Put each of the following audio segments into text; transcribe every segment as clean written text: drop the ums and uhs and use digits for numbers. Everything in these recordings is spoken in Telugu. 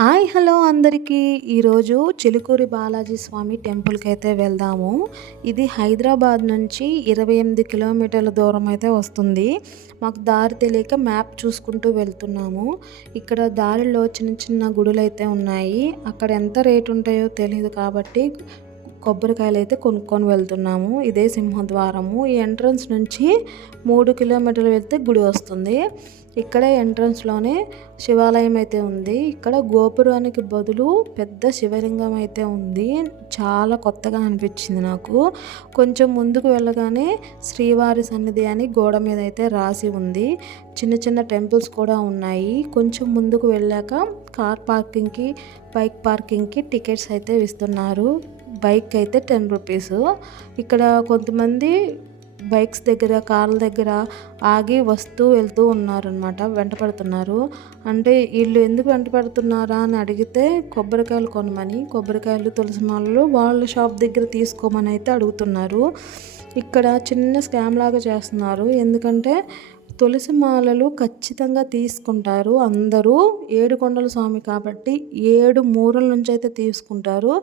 హాయ్ హలో అందరికీ ఈరోజు చిలుకూరి బాలాజీ స్వామి టెంపుల్కి అయితే వెళ్దాము. ఇది హైదరాబాద్ నుంచి 28 కిలోమీటర్ల దూరం అయితే వస్తుంది. మాకు దారి తెలియక మ్యాప్ చూసుకుంటూ వెళ్తున్నాము. ఇక్కడ దారిలో చిన్న చిన్న గుడులు అయితే ఉన్నాయి. అక్కడ ఎంత రేటు ఉంటాయో తెలియదు కాబట్టి కొబ్బరికాయలు అయితే కొనుక్కొని వెళ్తున్నాము. ఇదే సింహద్వారము. ఈ ఎంట్రన్స్ నుంచి 3 కిలోమీటర్లు వెళ్తే గుడి వస్తుంది. ఇక్కడ ఎంట్రన్స్లోనే శివాలయం అయితే ఉంది. ఇక్కడ గోపురానికి బదులు పెద్ద శివలింగం అయితే ఉంది. చాలా కొత్తగా అనిపించింది నాకు. కొంచెం ముందుకు వెళ్ళగానే శ్రీవారి సన్నిధి అని గోడ మీద అయితే రాసి ఉంది. చిన్న చిన్న టెంపుల్స్ కూడా ఉన్నాయి. కొంచెం ముందుకు వెళ్ళాక కార్ పార్కింగ్కి, బైక్ పార్కింగ్కి టికెట్స్ అయితే ఇస్తున్నారు. బైక్ అయితే 10 రూపీస్. ఇక్కడ కొంతమంది బైక్స్ దగ్గర, కార్ల దగ్గర ఆగి వస్తూ వెళ్తూ ఉన్నారనమాట. వెంట పడుతున్నారు. అంటే వీళ్ళు ఎందుకు వెంట పడుతున్నారా అని అడిగితే కొబ్బరికాయలు కొనమని, కొబ్బరికాయలు, తులసి మాలలు వాళ్ళ షాప్ దగ్గర తీసుకోమని అయితే అడుగుతున్నారు. ఇక్కడ చిన్న స్కామ్ లాగా చేస్తున్నారు. ఎందుకంటే తులసి మాలలు ఖచ్చితంగా తీసుకుంటారు అందరూ. 7 కొండల స్వామి కాబట్టి 7 మూరల నుంచి అయితే తీసుకుంటారు.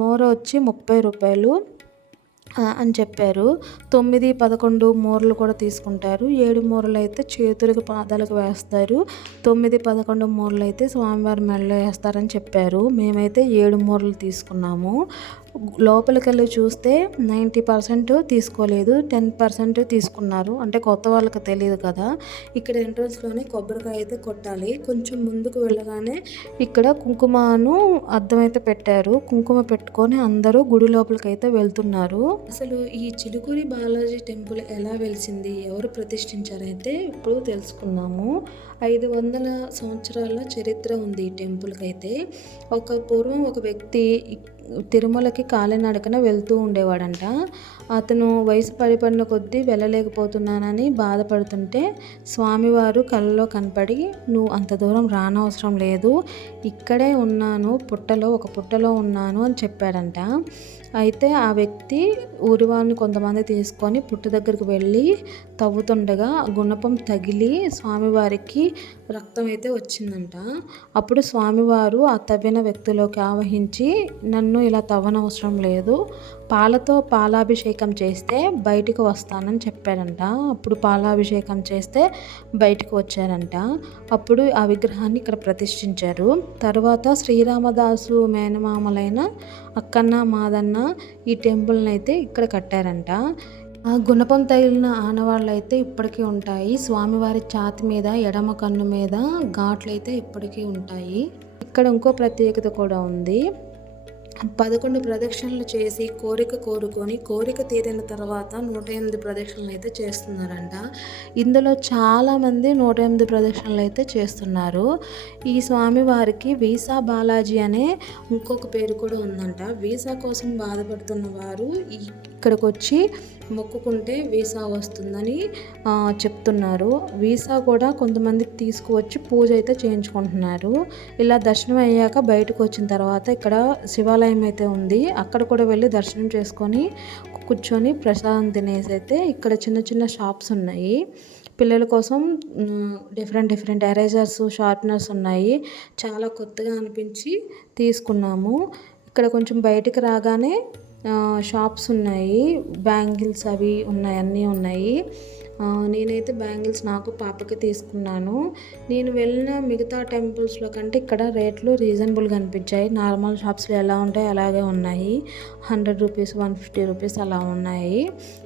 మూర వచ్చి 30 రూపాయలు అని చెప్పారు. 9, 11 మూరలు కూడా తీసుకుంటారు. 7 మూరలు అయితే చేతులకు, పాదాలకు వేస్తారు. 9, 11 మూరలు అయితే స్వామివారి మెడలో వేస్తారని చెప్పారు. మేమైతే 7 మూరలు తీసుకున్నాము. లోపలికి వెళ్ళి చూస్తే 90% తీసుకోలేదు, 10% తీసుకున్నారు. అంటే కొత్త వాళ్ళకి తెలియదు కదా. ఇక్కడ ఎంట్రన్స్లోనే కొబ్బరికాయ అయితే కొట్టాలి. కొంచెం ముందుకు వెళ్ళగానే ఇక్కడ కుంకుమను అద్దం అయితే పెట్టారు. కుంకుమ పెట్టుకొని అందరూ గుడి లోపలికి అయితే వెళ్తున్నారు. అసలు ఈ చిలుకూరి బాలాజీ టెంపుల్ ఎలా వెలిసింది, ఎవరు ప్రతిష్ఠించారైతే ఇప్పుడు తెలుసుకున్నాము. 500 సంవత్సరాల చరిత్ర ఉంది ఈ టెంపుల్కి అయితే. పూర్వం ఒక వ్యక్తి తిరుమలకి కాలినడకన వెళ్తూ ఉండేవాడంట. అతను వయసు పడిపడిన కొద్దీ వెళ్ళలేకపోతున్నానని బాధపడుతుంటే స్వామివారు కళ్ళలో కనపడి, నువ్వు అంత దూరం రానవసరం లేదు, ఇక్కడే ఉన్నాను, ఒక పుట్టలో ఉన్నాను అని చెప్పాడంట. అయితే ఆ వ్యక్తి ఊరివారిని కొంతమంది తీసుకొని పుట్ట దగ్గరికి వెళ్ళి తవ్వుతుండగా గుణపం తగిలి స్వామివారికి రక్తం అయితే వచ్చిందంట. అప్పుడు స్వామివారు ఆ తవ్విన వ్యక్తిలోకి ఆవహించి, నన్ను ఇలా తవ్వనవసరం లేదు, పాలతో పాలాభిషేకం చేస్తే బయటికి వస్తానని చెప్పాడంట. అప్పుడు పాలాభిషేకం చేస్తే బయటకు వచ్చారంట. అప్పుడు ఆ విగ్రహాన్ని ఇక్కడ ప్రతిష్ఠించారు. తర్వాత శ్రీరామదాసు మేనమామలైన అక్కన్న, మాదన్న ఈ టెంపుల్ని అయితే ఇక్కడ కట్టారంట. ఆ గుణపం తగిలిన ఆనవాళ్ళు అయితే ఇప్పటికీ ఉంటాయి. స్వామివారి ఛాతి మీద, ఎడమ కన్ను మీద ఘాట్లు అయితే ఇప్పటికీ ఉంటాయి. ఇక్కడ ఇంకో ప్రత్యేకత కూడా ఉంది. 11 ప్రదక్షిణలు చేసి కోరుకొని కోరిక తీరిన తర్వాత 108 ప్రదక్షిణలు అయితే చేస్తున్నారంట. ఇందులో చాలామంది 108 ప్రదక్షిణలు అయితే చేస్తున్నారు. ఈ స్వామివారికి వీసా బాలాజీ అనే ఇంకొక పేరు కూడా ఉందంట. వీసా కోసం బాధపడుతున్న వారు ఇక్కడికి వచ్చి మొక్కుకుంటే వీసా వస్తుందని చెప్తున్నారు. వీసా కూడా కొంతమంది తీసుకువచ్చి పూజ అయితే చేయించుకుంటున్నారు. ఇలా దర్శనం అయ్యాక బయటకు వచ్చిన తర్వాత ఇక్కడ శివాలయం అయితే ఉంది. అక్కడ కూడా వెళ్ళి దర్శనం చేసుకొని కూర్చొని ప్రసాదం తినేసి అయితే ఇక్కడ చిన్న చిన్న షాప్స్ ఉన్నాయి. పిల్లల కోసం డిఫరెంట్ ఎరేజర్స్, షార్ప్నర్స్ ఉన్నాయి. చాలా కొత్తగా అనిపించి తీసుకున్నాము. ఇక్కడ కొంచెం బయటికి రాగానే షాప్స్ ఉన్నాయి. బ్యాంగిల్స్ అవి ఉన్నాయి, అన్నీ ఉన్నాయి. నేనైతే బ్యాంగిల్స్ నాకు పాపకి తీసుకున్నాను. నేను వెళ్ళిన మిగతా టెంపుల్స్లో కంటే ఇక్కడ రేట్లు రీజనబుల్గా అనిపించాయి. నార్మల్ షాప్స్లో ఎలా ఉంటాయి అలాగే ఉన్నాయి. 100 రూపీస్, 150 రూపీస్ అలా ఉన్నాయి.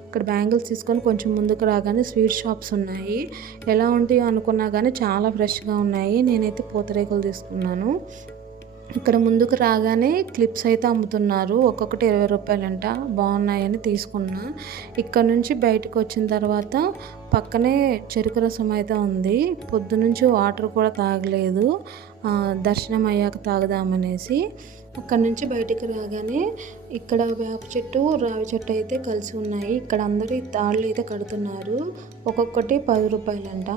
ఇక్కడ బ్యాంగిల్స్ తీసుకొని కొంచెం ముందుకు రాగానే స్వీట్ షాప్స్ ఉన్నాయి. ఎలా ఉంటాయో అనుకున్నా కానీ చాలా ఫ్రెష్గా ఉన్నాయి. నేనైతే పూతరేకులు తీసుకున్నాను. ఇక్కడ ముందుకు రాగానే క్లిప్స్ అయితే అమ్ముతున్నారు. ఒక్కొక్కటి 20 రూపాయలంట. బాగున్నాయని తీసుకున్నా. ఇక్కడ నుంచి బయటకు వచ్చిన తర్వాత పక్కనే చెరుకు రసం అయితే ఉంది. పొద్దునుంచి వాటర్ కూడా తాగలేదు, దర్శనం అయ్యాక తాగుదామనేసి. అక్కడ నుంచి బయటికి రాగానే ఇక్కడ వేప చెట్టు, రావి చెట్టు అయితే కలిసి ఉన్నాయి. ఇక్కడ అందరూ ఈ తాళ్ళు అయితే కడుతున్నారు. ఒక్కొక్కటి 10 రూపాయలంట.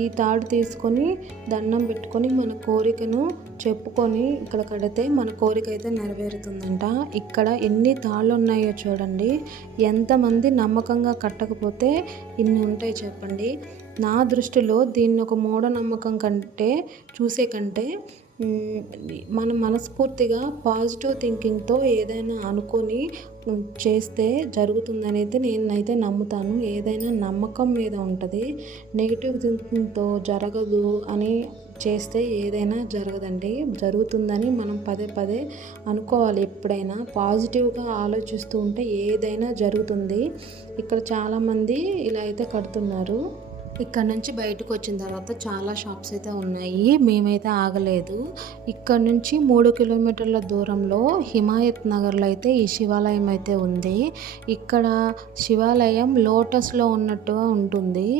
ఈ తాడు తీసుకొని దండం పెట్టుకొని మన కోరికను చెప్పుకొని ఇక్కడ కడితే మన కోరిక అయితే నెరవేరుతుందంట. ఇక్కడ ఎన్ని తాళ్ళు ఉన్నాయో చూడండి. ఎంతమంది నమ్మకంగా కట్టకపోతే ఇన్ని ఉంటాయి చెప్పండి. నా దృష్టిలో దీన్ని ఒక మూఢనమ్మకం చూసే కంటే మనం మనస్ఫూర్తిగా పాజిటివ్ థింకింగ్తో ఏదైనా అనుకొని చేస్తే జరుగుతుందనైతే నేనైతే నమ్ముతాను. ఏదైనా నమ్మకం మీద ఉంటుంది. నెగిటివ్ థింకింగ్తో జరగదు అని చేస్తే ఏదైనా జరగదండి. జరుగుతుందని మనం పదే పదే అనుకోవాలి. ఎప్పుడైనా పాజిటివ్గా ఆలోచిస్తూ ఉంటే ఏదైనా జరుగుతుంది. ఇక్కడ చాలామంది ఇలా అయితే కడుతున్నారు. ఇక్కడ నుంచి బయటకు వచ్చిన తర్వాత చాలా షాప్స్ అయితే ఉన్నాయి. మేమైతే ఆగలేదు. ఇక్కడ నుంచి 3 కిలోమీటర్ల దూరంలో హిమాయత్ నగర్లో అయితే ఈ శివాలయం అయితే ఉంది. ఇక్కడ శివాలయం లోటస్లో ఉన్నట్టుగా ఉంటుంది.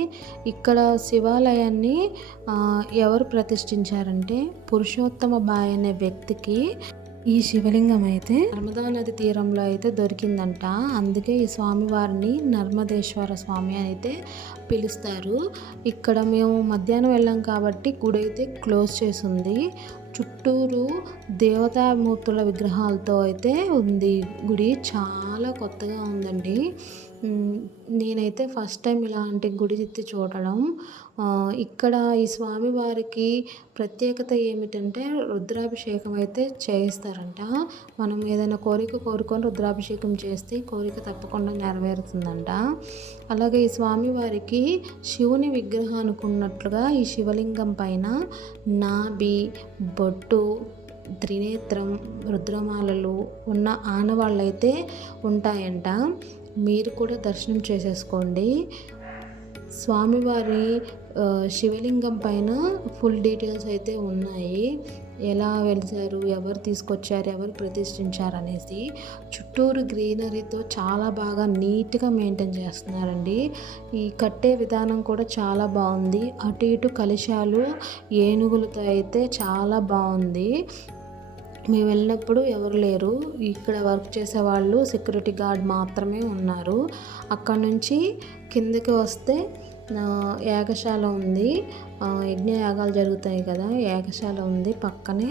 ఇక్కడ శివాలయాన్ని ఎవరు ప్రతిష్ఠించారంటే పురుషోత్తమ బాయ్ అనే వ్యక్తికి ఈ శివలింగం అయితే నర్మదా నది తీరంలో అయితే దొరికిందంట. అందుకే ఈ స్వామివారిని నర్మదేశ్వర స్వామి అని అయితే పిలుస్తారు. ఇక్కడ మేము మధ్యాహ్నం వెళ్ళాం కాబట్టి గుడి అయితే క్లోజ్ చేసి ఉంది. చుట్టూరు దేవతామూర్తుల విగ్రహాలతో అయితే ఉంది గుడి. చాలా కొత్తగా ఉందండి. నేనైతే ఫస్ట్ టైం ఇలాంటి గుడి ఎత్తి చూడడం. ఇక్కడ ఈ స్వామివారికి ప్రత్యేకత ఏమిటంటే రుద్రాభిషేకం అయితే చేయిస్తారంట. మనం ఏదైనా కోరిక కోరుకొని రుద్రాభిషేకం చేస్తే కోరిక తప్పకుండా నెరవేరుతుందంట. అలాగే ఈ స్వామివారికి శివుని విగ్రహానికి ఉన్నట్లుగా ఈ శివలింగం పైన నాభి, బొట్టు, త్రినేత్రం, రుద్రమాలలు ఉన్న ఆనవాళ్ళు అయితే ఉంటాయంట. మీరు కూడా దర్శనం చేసేసుకోండి. స్వామివారి శివలింగం పైన ఫుల్ డీటెయిల్స్ అయితే ఉన్నాయి. ఎలా వెలిసారు, ఎవరు తీసుకొచ్చారు, ఎవరు ప్రతిష్ఠించారు అనేసి. చుట్టూరు గ్రీనరీతో చాలా బాగా నీట్గా మెయింటైన్ చేస్తున్నారండి. ఈ కట్టే విధానం కూడా చాలా బాగుంది. అటు ఇటు కలశాలు, ఏనుగులతో అయితే చాలా బాగుంది. మేము వెళ్ళినప్పుడు ఎవరు లేరు. ఇక్కడ వర్క్ చేసేవాళ్ళు సెక్యూరిటీ గార్డ్ మాత్రమే ఉన్నారు. అక్కడ నుంచి కిందకి వస్తే యాగశాల ఉంది. యజ్ఞయాగాలు జరుగుతాయి కదా, యాగశాల ఉంది. పక్కనే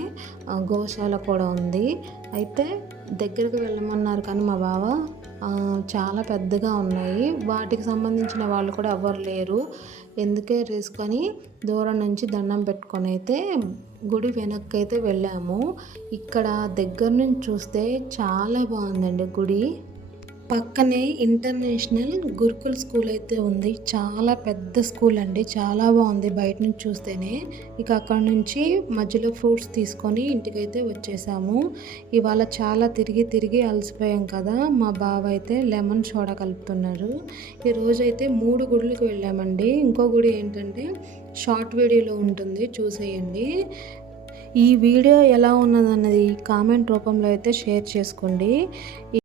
గోశాల కూడా ఉంది. అయితే దగ్గరికి వెళ్ళమన్నారు కానీ మా బావ చాలా పెద్దగా ఉన్నాయి. వాటికి సంబంధించిన వాళ్ళు కూడా ఎవరు లేరు. ఎందుకే రిస్క్ అని దూరం నుంచి దండం పెట్టుకొని అయితే గుడి వెనక్కి అయితే వెళ్ళాము. ఇక్కడ దగ్గర నుంచి చూస్తే చాలా బాగుందండి గుడి. పక్కనే ఇంటర్నేషనల్ గురుకుల్ స్కూల్ అయితే ఉంది. చాలా పెద్ద స్కూల్ అండి. చాలా బాగుంది బయట నుంచి చూస్తేనే. ఇక అక్కడ నుంచి మధ్యలో ఫ్రూట్స్ తీసుకొని ఇంటికైతే వచ్చేసాము. ఇవాళ చాలా తిరిగి అలసిపోయాం కదా. మా బావ అయితే లెమన్ సోడా కలుపుతున్నారు. ఈరోజు అయితే 3 గుడులకు వెళ్ళామండి. ఇంకో గుడి ఏంటంటే షార్ట్ వీడియోలో ఉంటుంది, చూసేయండి. ఈ వీడియో ఎలా ఉన్నదన్నది కామెంట్ రూపంలో అయితే షేర్ చేసుకోండి.